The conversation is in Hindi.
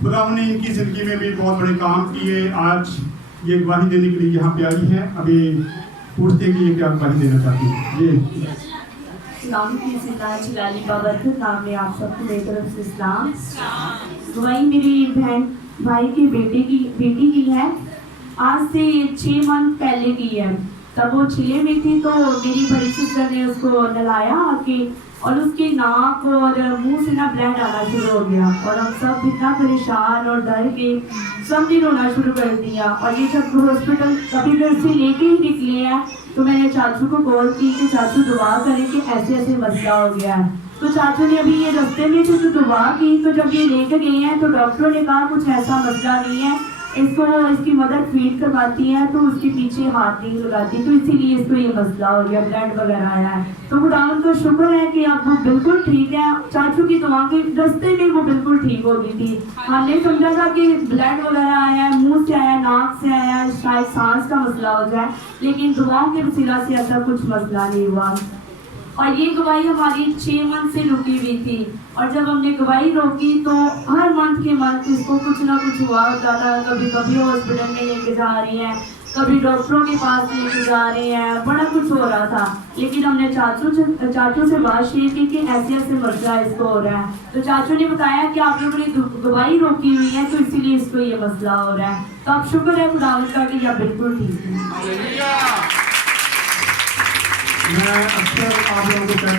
खुदा ने इनकी ज़िंदगी में भी बहुत बड़े काम किए। आज ये गवाही देने के लिए यहाँ पे आई है। अभी पूछते हैं कि ये क्या गवाही देना चाहती है। ये नाम की चिलाली बाबरकत नाम में आप सबको मेरी तरफ से इस्लाम। गवाही मेरी बहन भाई की बेटी की है। आज से 6 मंथ पहले की है। तब वो छिले में थी तो मेरी बड़ी सिस्टर ने उसको नहलाया आके और उसके नाक और मुंह से ना ब्लड आना शुरू हो गया और हम सब इतना परेशान और डर के सब ने रोना शुरू कर दिया। और ये जब हॉस्पिटल कभी घर से लेके ही निकले हैं तो मैंने चाचू को कॉल की कि चाचू दुआ करें कि ऐसे ऐसे मसला हो गया है। तो चाचू ने अभी ये रास्ते में जो दुआ की तो जब ये लेके गए हैं तो डॉक्टरों ने कहा कुछ ऐसा मसला नहीं है, इसको इसकी मदर फीड करवाती है तो उसके पीछे हाथ नहीं लगाती तो इसीलिए इसको ये मसला हो गया, ब्लड वगैरह आया है। तो खुदावंद को शुक्र है कि अब वो बिल्कुल ठीक है। चाचू की दुआ के रास्ते में वो बिल्कुल ठीक हो गई थी। हमने समझा था कि ब्लड वगैरह आया है, मुंह से आया, नाक से आया, शायद सांस का मसला हो जाए, लेकिन दुआओं के वसीला से ऐसा कुछ मसला नहीं हुआ। और ये गवाही हमारी 6 मंथ से रुकी हुई थी और जब हमने गवाही रोकी तो हर मंथ के मंथ इसको कुछ ना कुछ हुआ होता था। कभी कभी हॉस्पिटल में लेके जा रही हैं, कभी डॉक्टरों के पास लेके जा रहे हैं, बड़ा कुछ हो रहा था। लेकिन हमने चाचू से बात शेयर की कि ऐसे ऐसे मसला इसको हो रहा है। तो चाचू ने बताया कि आप लोगों ने गवाही रोकी हुई है तो इसीलिए इसको ये मसला हो रहा है। तो अब शुक्र है खुदावंद का कि यह बिल्कुल ठीक है। मैं अक्सर आप लोगों को कहता